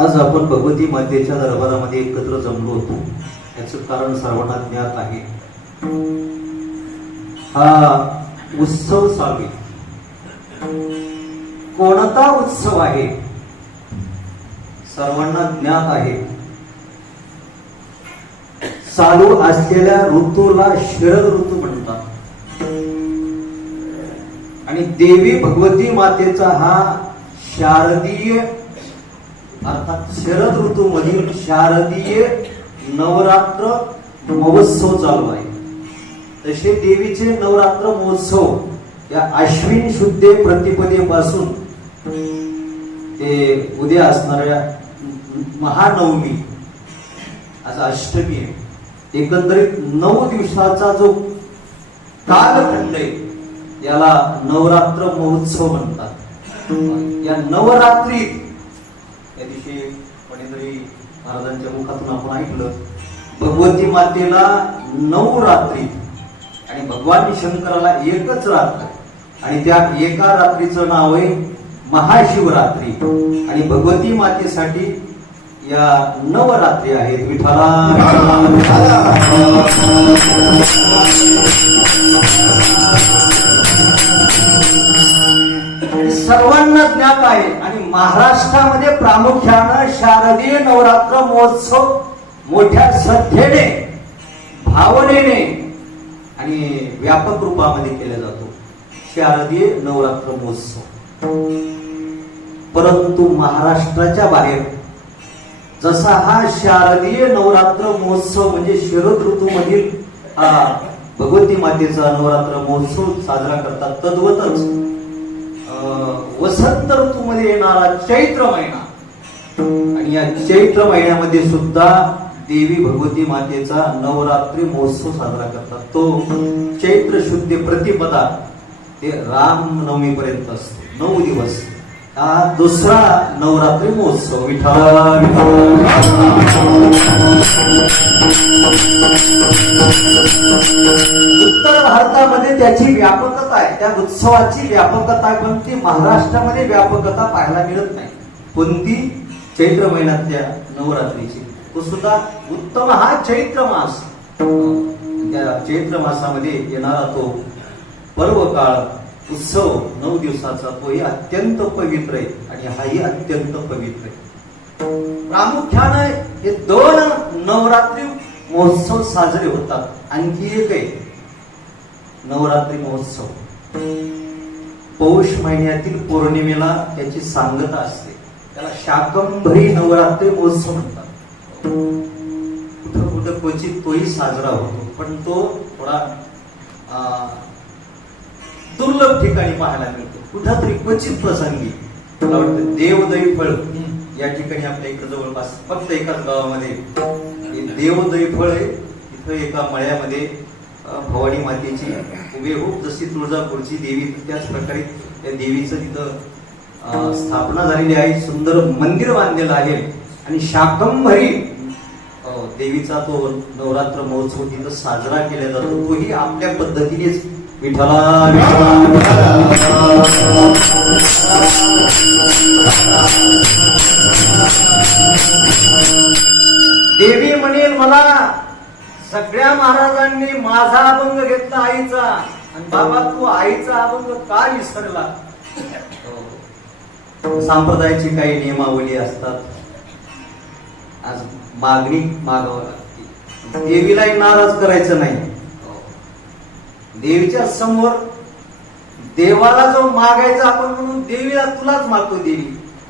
आज आपण भगवती मातेच्या दरबारामध्ये एकत्र जमलो होतो. याचं कारण सर्वांना ज्ञात आहे. हा उत्सव चालू कोणता उत्सव आहे? सर्वांना ज्ञात आहे. चालू असलेल्या ऋतूला शरद ऋतू म्हणतात. आणि देवी भगवती मातेचा हा शारदीय अर्थात शरद ऋतू मधील शारदीय नवरात्र महोत्सव चालू आहे. तसे देवीचे नवरात्र महोत्सव या अश्विन शुद्ध प्रतिपदेपासून ते उद्या असणाऱ्या महानवमी आज अष्टमी आहे. एकंदरीत नऊ दिवसाचा जो कालखंड आहे याला नवरात्र महोत्सव म्हणतात. या नवरात्रीत त्या दिवशी कोणीतरी महाराजांच्या मुखातून आपण ऐकलं भगवती मातेला नऊ रात्री आणि भगवान शंकराला एकच रात्र. आणि त्या एका रात्रीचं नाव आहे महाशिवरात्री. आणि भगवती मातेसाठी या नवरात्री आहेत विठाला विठाला सर्वांना ज्ञात आहे. आणि महाराष्ट्रामध्ये प्रामुख्यानं शारदीय नवरात्र महोत्सव मोठ्या श्रद्धेने भावनेने आणि व्यापक रूपामध्ये केला जातो. शारदीय नवरात्र महोत्सव. परंतु महाराष्ट्राच्या बाहेर जसा हा शारदीय नवरात्र महोत्सव म्हणजे शरद ऋतूमधील हा भगवती मातेचा नवरात्र महोत्सव साजरा करतात तद्वतच वसंत ऋतूमध्ये येणारा चैत्र महिना. आणि या चैत्र महिन्यामध्ये सुद्धा देवी भगवती मातेचा नवरात्री महोत्सव साजरा करतात. तो चैत्र शुद्ध प्रतिपदा ते रामनवमी पर्यंत असतो. नऊ दिवस. हा दुसरा नवरात्री महोत्सव विठा उत्तर भारतामध्ये त्याची व्यापकता आहे. त्या उत्सवाची व्यापकता आहे पण ती महाराष्ट्रामध्ये व्यापकता पाहायला मिळत नाही. कोणती? चैत्र महिन्यातल्या नवरात्रीची. तो सुद्धा उत्तम हा चैत्र मास. त्या चैत्र मासामध्ये येणारा तो पर्व काळ उत्सव नऊ दिवसाचा तोही अत्यंत पवित्र आहे. आणि हाही अत्यंत पवित्र आहे. प्रामुख्यानं हे दोन नवरात्री महोत्सव साजरे होतात. आणखी एक आहे नवरात्री महोत्सव. पौष महिन्यातील पौर्णिमेला त्याची सांगता असते. त्याला शाकंभरी नवरात्री महोत्सव म्हणतात. कुठं कुठं क्वचित तोही साजरा होतो पण तो थोडा अं, दुर्लभ ठिकाणी पाहायला मिळतो. कुठं तरी क्वचित प्रसंगी. मला वाटतं देवदयी फळ. या ठिकाणी आपल्या इकडे जवळपास फक्त एकाच गावामध्ये हे फळ आहे. इथं एका मळ्यामध्ये भवानी मातेची हुबेहूब जशी तुळजापूरची देवी त्याच प्रकारे त्या देवीचं तिथं स्थापना झालेली आहे. सुंदर मंदिर बांधलेलं आहे. आणि शाकंभरी देवीचा तो नवरात्र महोत्सव तिथं साजरा केला जातो. तोही आपल्या पद्धतीनेच देवी म्हणेल मला सगळ्या महाराजांनी माझा अभंग घेतला आईचा आणि बाबा तू आईचा अभंग का विसरला? संप्रदायाची काही नियमावली असतात. आज मागणी मागावं लागते. देवीलाही नाराज करायचं नाही. देवीच्या समोर देवाला जो मागायचा आपण म्हणून देवीला तुलाच मागतो देवी.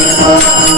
Thank you.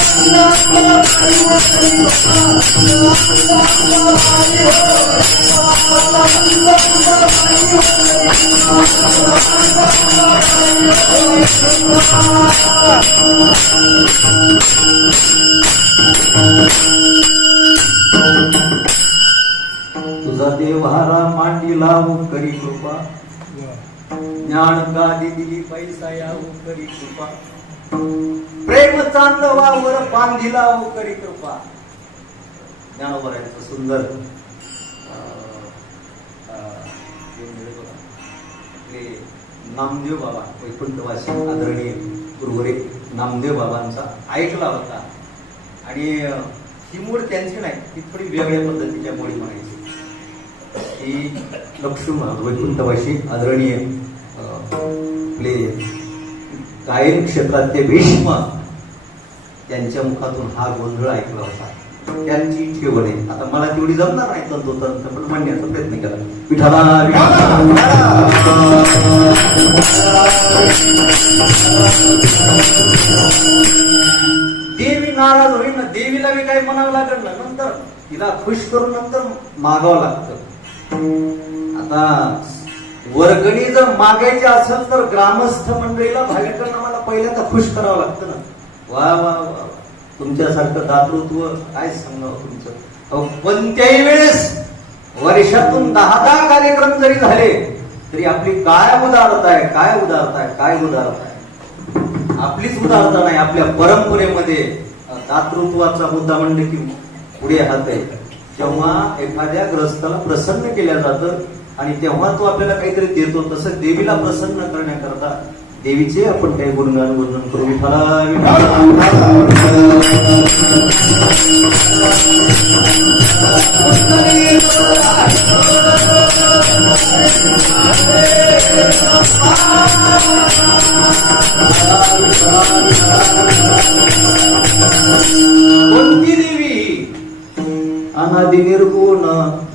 तुझा देवहारा मांडीला करी कृपा. ज्ञान गादी दिली पैसा या करी कृपा. प्रेम चांदवावर बांधिला करी कृपा. ज्ञानोबरायचं सुंदर म्हणजे नामदेव बाबा वैकुंठवासी आदरणीय गुरुवरे नामदेव बाबांचा ऐकला होता. आणि ही मूळ त्यांची नाही ती थोडी वेगळ्या पद्धतीच्या मोडी म्हणायची. ही लक्ष्मण वैकुंठवासी आदरणीय आपले गायन क्षेत्रातले भीष्म त्यांच्या मुखातून हा गोंधळ ऐकला होता. त्यांची ठेवण आहे. आता मला तेवढी जमणार नाही तंतोतंत पण म्हणण्याचा प्रयत्न केला विठाला देवी नाराज होईल ना देवीला मी काही म्हणावं लागलं ना. नंतर तिला खुश करून नंतर मागावं लागतं. आता वर्गणी जर मागायची असेल तर ग्रामस्थ मंडळीला भाविकांना मला पहिल्यांदा खुश करावं लागतं ना. वा वा वा तुमच्यासारखं दातृत्व काय सांगावं तुमचं? अहो, कोणत्याही वेळेस वर्षातून दहा दहा कार्यक्रम जरी झाले तरी आपली काय उदारता आहे काय उदारता आहे काय उदारता आहे? आपलीच उदारता नाही आपल्या परंपरेमध्ये दातृत्वाचा मुद्दा म्हणजे की पुढे हात आहे. जेव्हा एखाद्या ग्रस्ताला प्रसन्न केल्या जातं आणि तेव्हा तो आपल्याला काहीतरी देतो. तसं देवीला प्रसन्न करण्याकरता देवीचे आपण काही गुणगान वर्णन करू. कोणती देवी? अनादि निर्गुण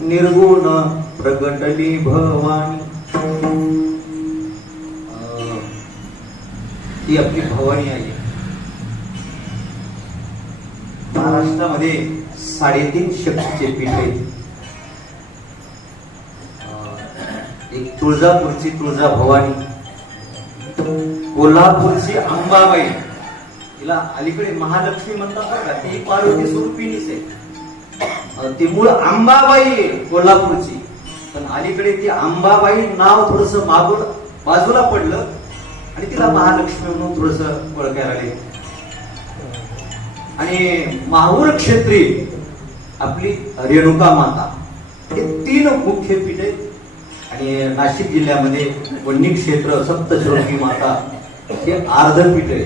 निर्गुण. प्रगटली भवानी ती आपली भवानी आहे. महाराष्ट्रामध्ये साडेतीन शक्तीचे पीठ आहेत एक तुळजापूरची तुळजा भवानी. कोल्हापूरची अंबाबाई. तिला अलीकडे महालक्ष्मी म्हणतात बघा ती पार्वती स्वरूपीनीच आहे. ती मूळ अंबाबाई कोल्हापूरची. अलीकडे ती अंबाबाई नाव थोडस मागून बाजूला पडलं आणि तिला महालक्ष्मी म्हणून थोडस ओळखायला आले आणि माहूर क्षेत्री आपली रेणुका माता हे तीन मुख्य पीठ आहेत आणि नाशिक जिल्ह्यामध्ये वन्य क्षेत्र सप्तशृंगी माता हे आर्धपीठ आहे.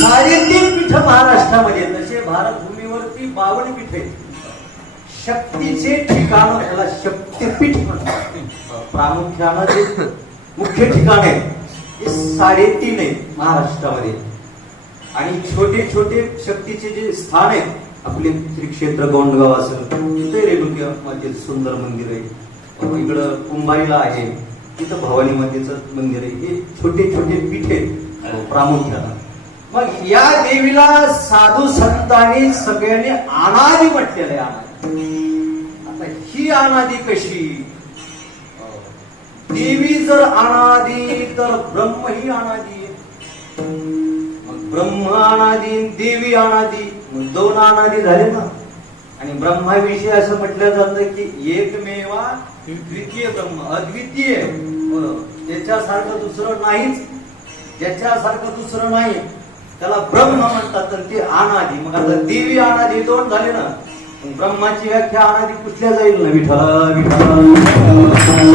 साडेतीन पीठ महाराष्ट्रामध्ये तसे भारत भूमीवरती बावन्न पीठ आहे शक्तीचे ठिकाण त्याला शक्तीपीठ म्हणतात. प्रामुख्यानं जे मुख्य ठिकाण आहे ते साडेतीन आहे महाराष्ट्रामध्ये. आणि छोटे छोटे शक्तीचे जे स्थान आहेत आपले श्रीक्षेत्र गोंडगाव असेल तिथे रेणुकी मातेचं सुंदर मंदिर आहे. इकडं कुंभारीला आहे तिथं भवानी मातेचं मंदिर आहे. हे छोटे छोटे पीठ आहेत प्रामुख्यानं. मग या देवीला साधू संतांनी सगळ्यांनी अनादी म्हटलेलं आहे. आता ही अनादी कशी? देवी जर अनादी तर ब्रह्म ही अनादी. मग ब्रह्म अनादी देवी अनादी. मग दोन अनादी झाले ना. आणि ब्रह्माविषयी असं म्हटलं जातं की एकमेवा द्वितीय ब्रह्म अद्वितीय. त्याच्यासारखं दुसरं नाहीच. ज्याच्यासारखं दुसरं नाही त्याला ब्रह्म म्हणतात तर ते अनादी. मग आता देवी अनादी दोन झाले ना. ब्रह्माची व्याख्या अनादी कुठल्या जाईल ना? विठ्ठल विठ्ठल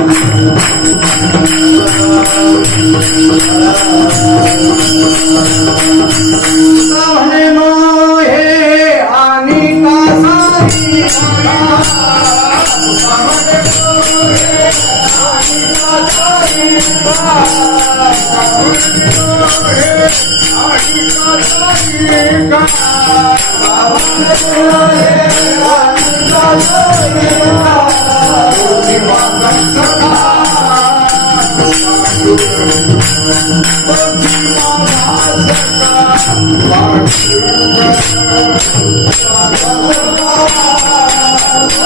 म्हणे मग हे आणि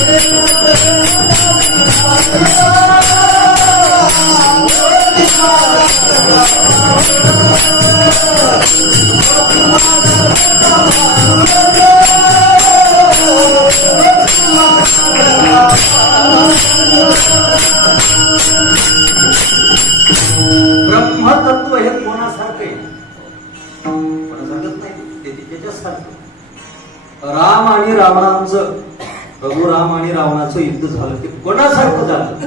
कासारी ब्रह्मतत्व हे कोणासारखं आहे? नाही ते त्याच्यासारखं. राम आणि रावणांचं प्रभू राम आणि रावणाचं युद्ध झालं ते कोणासारखं झालं?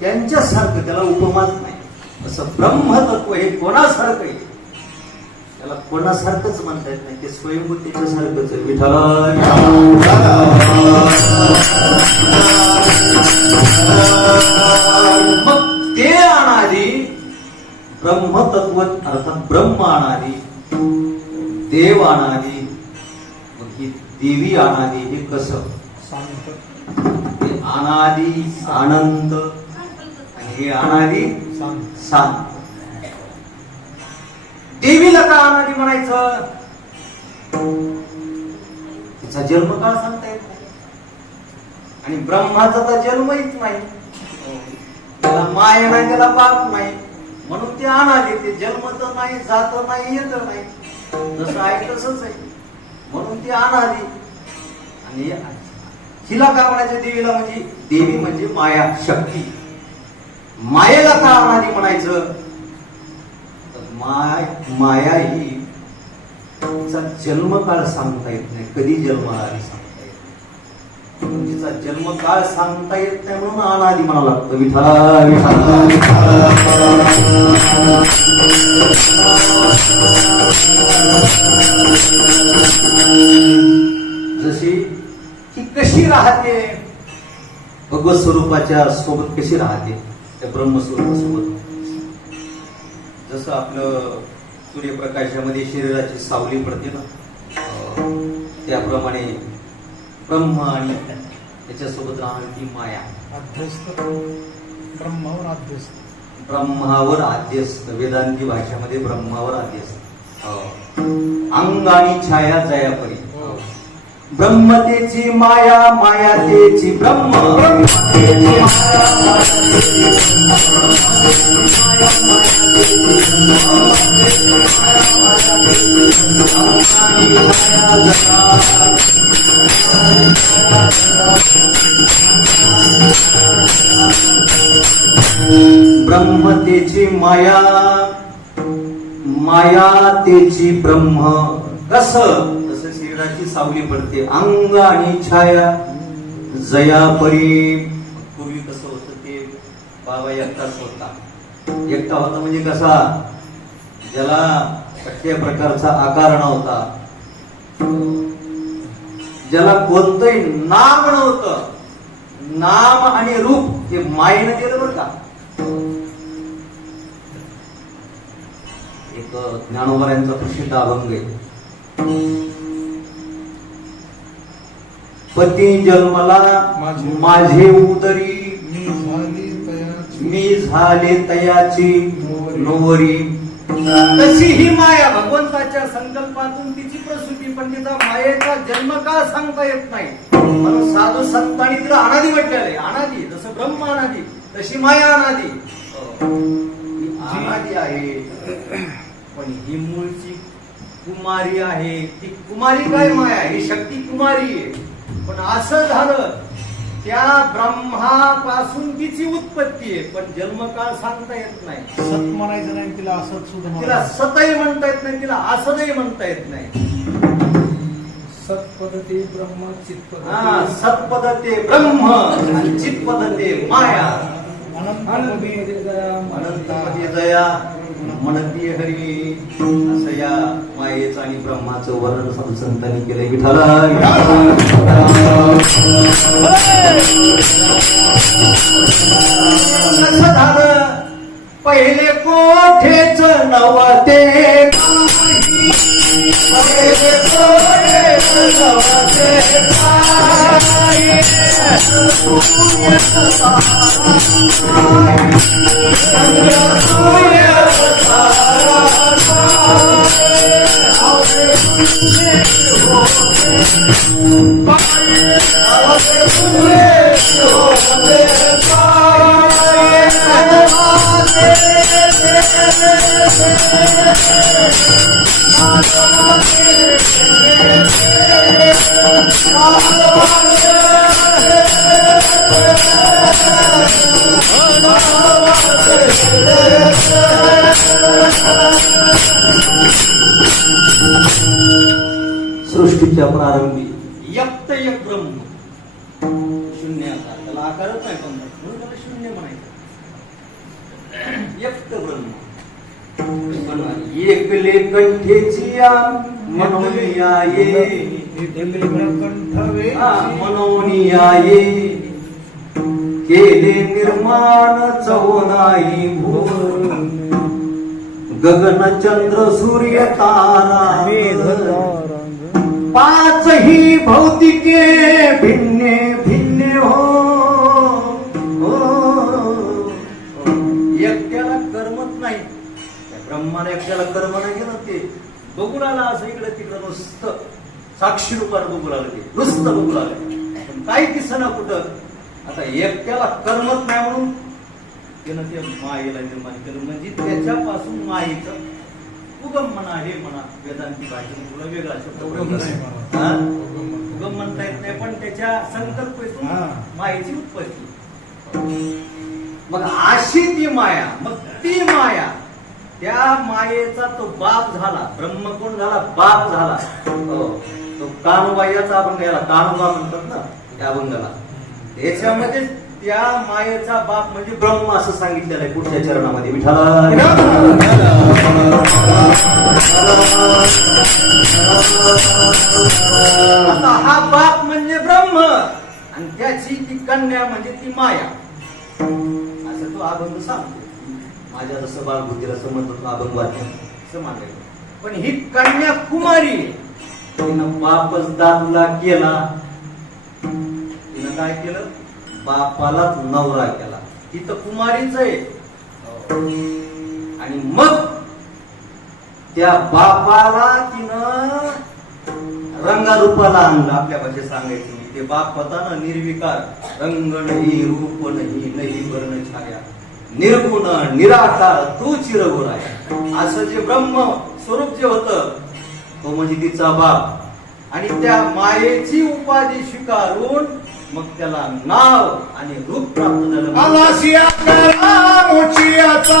त्यांच्यासारखं त्याला उपमाच नाही. असं ब्रह्मतत्व हे कोणासारखं आहे? त्याला कोणासारखंच म्हणता येत नाही ते स्वयंभू त्याच्यासारखंच आहे. विठाला मग ते अनादी ब्रह्मतत्व अर्थात ब्रह्म अनादी देव अनादी मग ही देवी अनादी हे कसं? अनादी आनंद आणि हे अनादी शांत देवीला का अनादी म्हणायचं? तिचा जन्मकाळ सांगता येत नाही? आणि ब्रह्माचा तर जन्महीच नाही. त्याला माय नाही त्याला बाप नाही. म्हणून ते अनादी ते जन्मत नाही जात नाही येत नाही. जसं आहे तसंच आहे. म्हणून ती अनादी. आणि हिला का म्हणायचं देवीला? म्हणजे देवी म्हणजे माया शक्ती. मायेला का अनादी म्हणायचं? माय माया ही तुमचा जन्मकाळ सांगता येत नाही. कधी जन्माला आली सांगता येत नाही. म्हणून तिचा जन्मकाळ सांगता येत नाही म्हणून अनादी म्हणावं लागतं. विठा विठा जशी ही कशी राहते? भगवत स्वरूपाच्या सोबत कशी राहते? त्या ब्रह्मस्वरूपासोबत. जसं आपलं सूर्यप्रकाशामध्ये शरीराची सावली पडते ना त्याप्रमाणे ब्रह्म आणि त्याच्यासोबत राहणारी ती माया अध्यस्त ब्रह्मावर अध्यस्त ब्रह्मावर आद्यस्त वेदांती भाषेमध्ये ब्रह्मावर आद्यस्त. अंग आणि छाया जयापरी. ब्रह्मतेची माया माया तेची ब्रह्म ब्रह्मतेची माया, माया तेची माया माया तेची ब्रह्म. कसं? जसं सावली पडते. अंग आणि छाया जया परी. पूर्वी कसं होतं ते बाबा एकटाच होता. एकटा होता म्हणजे कसा? ज्याला कठ्या प्रकारचा आकार नव्हता. ज्याला कोणतंही नाम नव्हतं. नाम आणि रूप हे मायेनं केलं बरं का? एक ज्ञानोबा प्रसिद्ध अभंग आहे. पती जन्मला माझे- माझे उदरी. मी झाली तयाची. मी झाले तयाची नोवरी. तशी ही माया भगवंताच्या संकल्पातून तिची प्रसूती पण तिचा मायेचा जन्मकाळ सांगता येत नाही? म्हणून साधू संतांनी तिला अनादी म्हटलेलं आहे अनादी जसं ब्रह्म अनादी तशी माया अनादी. ही अनादी आहे. पण ही मूळची कुमारी आहे. ती कुमारी काय माया? ही शक्ती कुमारी आहे. पण असं झालं त्या ब्रह्मापासून तिची उत्पत्ती आहे पण जन्मकाळ सांगता येत नाही सत म्हणायचं नाही तिला असत सुद्धा तिला. सतही म्हणता येत नाही तिला असंही म्हणता येत नाही सत्पदते ब्रह्म चित्पदते हा सत्पद ते ब्रह्म आणि चित्पद ते माया अनंत अनंतपदी दया म्हणती हरी असं या मायेचं आणि ब्रह्माचं वर्णन साधू संतांनी केलंय विठाला झालं. पहिले कोठेच नवते पहिले कोठेच नवते सृष्टीच्या प्रारंभी यक्त एक ब्रह्म. शून्य आकार त्याला आकारच नाही पण यक्त एकले कंठेची केले निर्माण चवनाई भोर गगन चंद्र सूर्य तारा पाच ही भौतिके भिन्ने ब्रह्माला एकट्याला कर्म नाही गेलं ते. बघू आला असं इकडे तिकडं नुसतं. साक्षी रूपानं बघू लागलं ते. नुसतं बघू लागलं पण काही दिसना कुठं. आता एकट्याला कर्मच नाही म्हणून त्यानं ते मायेला निर्माण केलं. म्हणजे त्याच्यापासून मायेचं उगम म्हणा हे म्हणा. वेदांती भाषेत तुला वेगळा शब्द उगम म्हणता येत नाही पण त्याच्या संकल्पेतून हा. मायेची उत्पत्ती. मग अशी ती माया मग ती माया त्या मायेचा तो बाप झाला. ब्रह्म कोण झाला बाप झाला. हो. तो कानुबाईचा अभंग याला कानुबा म्हणतात ना त्या अभंगाला. त्याच्यामध्ये त्या मायेचा बाप म्हणजे ब्रह्म असं सांगितलेलं आहे कुठल्या चरणामध्ये. विठाला हा बाप म्हणजे ब्रह्म. आणि त्याची ती कन्या म्हणजे ती माया. असं तो अभंग सांगतो. माझ्या जसं बाळ बुद्धीला समजतो तो अभंग वाक्य असं मांडायचं. पण ही कन्याकुमारी तिनं बापच दादला केला. तिनं काय केलं? बापालाच नवरा केला. ती तर कुमारीच आहे. आणि मग त्या बापाला तिनं रंगारूपाला आणलं. आपल्या भाषेत सांगायचं ते बाप होता ना निर्विकार. रंग नाही रूप नाही नाही वर्ण छाया. निर्गुण निराकार तू चिरगुण आहे असं जे ब्रह्म स्वरूप जे होत तो म्हणजे तिचा बाप. आणि त्या मायेची उपाधी स्वीकारून मग त्याला नाव आणि रूप प्राप्त झालं आलासिया करा मोचियाचा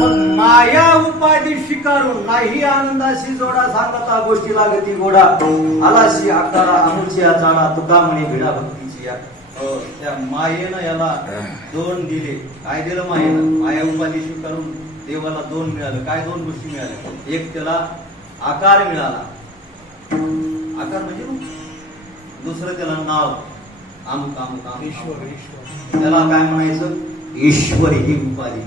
मग माया उपाधी स्वीकारून नाही आनंदाशी जोडा सांगता गोष्टी लागती गोडा. आलाशी आकारा अनुचिया चाळा तुका म्हणे भिडा भक्तीची या. हो, त्या मायेनं याला दोन दिले. काय दिलं मायेनं? माया उपाधी स्वीकारून देवाला दोन मिळालं. काय दोन गोष्टी मिळाल्या? एक त्याला आकार मिळाला. आकार म्हणजे दुसरं त्याला नाव. अमुक अमुक ईश्वर ईश्वर. त्याला काय म्हणायचं? ईश्वर ही उपाधी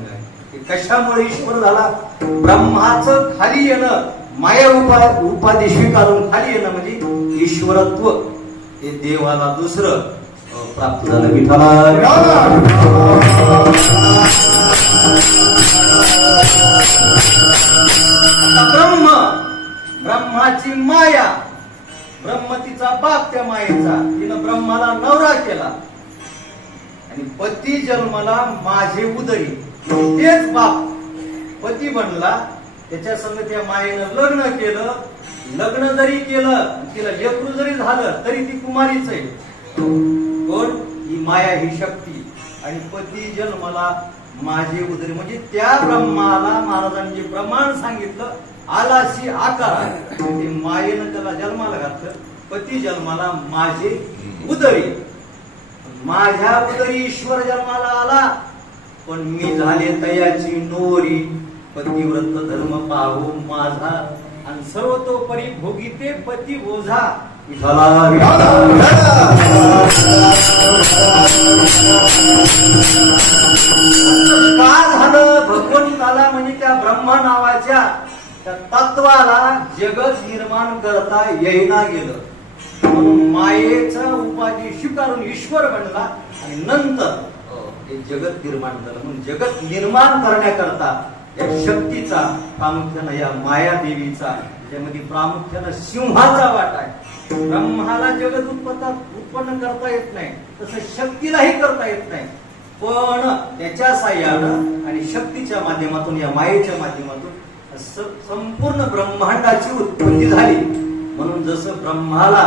ते कशामुळे ईश्वर झाला? ब्रह्माचं खाली येणं. माया उपा उपाधी स्वीकारून खाली येणं म्हणजे ईश्वरत्व. हे देवाला दुसरं प्राप्त झालं. विठाला ब्रह्म ब्रह्माची माया. ब्रह्मतीचा बाप त्या मायेचा. तिनं ब्रह्माला नवरा केला. आणि पती जन्माला माझे उदरी. तेच बाप. पती बनला. त्याच्या संग त्या मायेनं लग्न केलं. लग्न जरी केलं तिला लेकरू जरी झालं तरी ती कुमारीच आहे. कोण ही माया ही शक्ती. आणि पती जन्माला माझे उदरी. म्हणजे त्या ब्रह्माला महाराजांनी जे प्रमाण सांगितलं आलाशी आकार ते मायेनं त्याला जन्माला घातलं. पती जन्माला माझे उदरी. माझ्या उदरी ईश्वर जन्माला आला. पण मी झाले तयाची नोरी. पतिव्रत धर्म पाहू माझा. आणि सर्वतोपरी भोगीते पती ओझा. का झालं? भगवंताला म्हणजे त्या ब्रह्मा नावाच्या त्या तत्वाला जगत निर्माण करता येईना गेलं. मायेचा उपाधी स्वीकारून ईश्वर म्हणला आणि नंतर हे जगत निर्माण झालं. म्हणून जगत निर्माण करण्याकरता या शक्तीचा प्रामुख्यानं या माया देवीचा त्यामध्ये प्रामुख्यानं सिंहाचा वाटा आहे. ब्रह्माला जगत उत्पत्ता उत्पन्न करता येत नाही. तसं शक्तीलाही करता येत नाही. पण त्याच्या साह्यानं आणि शक्तीच्या माध्यमातून या मायेच्या माध्यमातून संपूर्ण ब्रह्मांडाची उत्पत्ती झाली. म्हणून जसं ब्रह्माला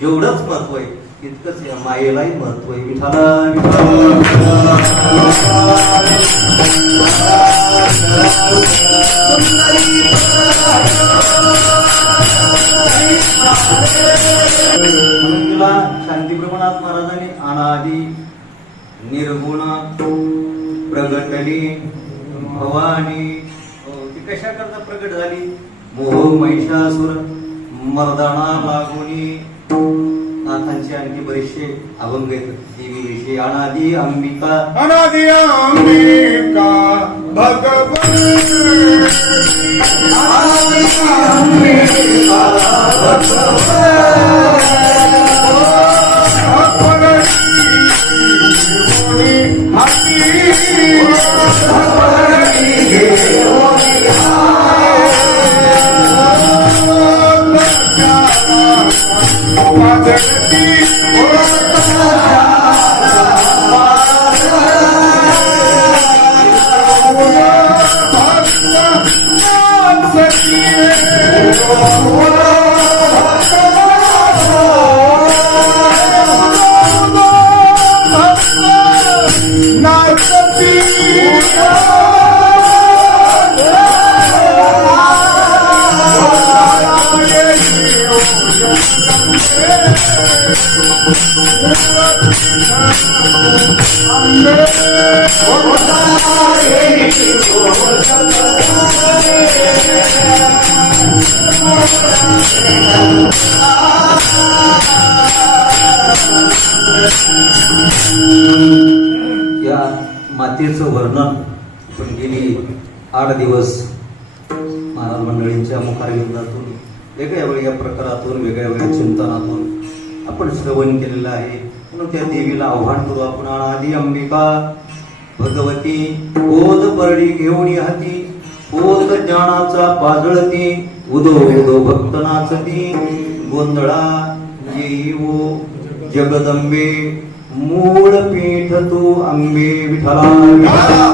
जेवढंच महत्त्व आहे तितकंच या मायेलाही महत्त्व आहे. विठाला तुला शांती प्रमाणात महाराजांनी अनादी निर्गुण प्रगटली भवानी कशाकरता प्रकट झाली? मोह महिषासुर मर्दाना लागुनी. नाथांचे आणखी बरेचसे अभंग आहेत. देवी विषयी अनादी अंबिका. अनादि अंबिका भगवती. या मातेचं वर्णन पण गेली आठ दिवस महाराज मंडळींच्या मुखारविंदातून वेगळ्या वेगळ्या प्रकारातून वेगळ्या वेगळ्या चिंतनातून आपण श्रवण केलेलं आहे. म्हणून त्या देवीला आव्हान करू आपण आधी अंबिका भगवती ओद परडी घेऊन हाती ओद ज्ञानाचा पाजळती उदो उदो भक्त नाचती. गोंधळा येईवो जगदंबे. मूळ पीठ तू अंबे विठला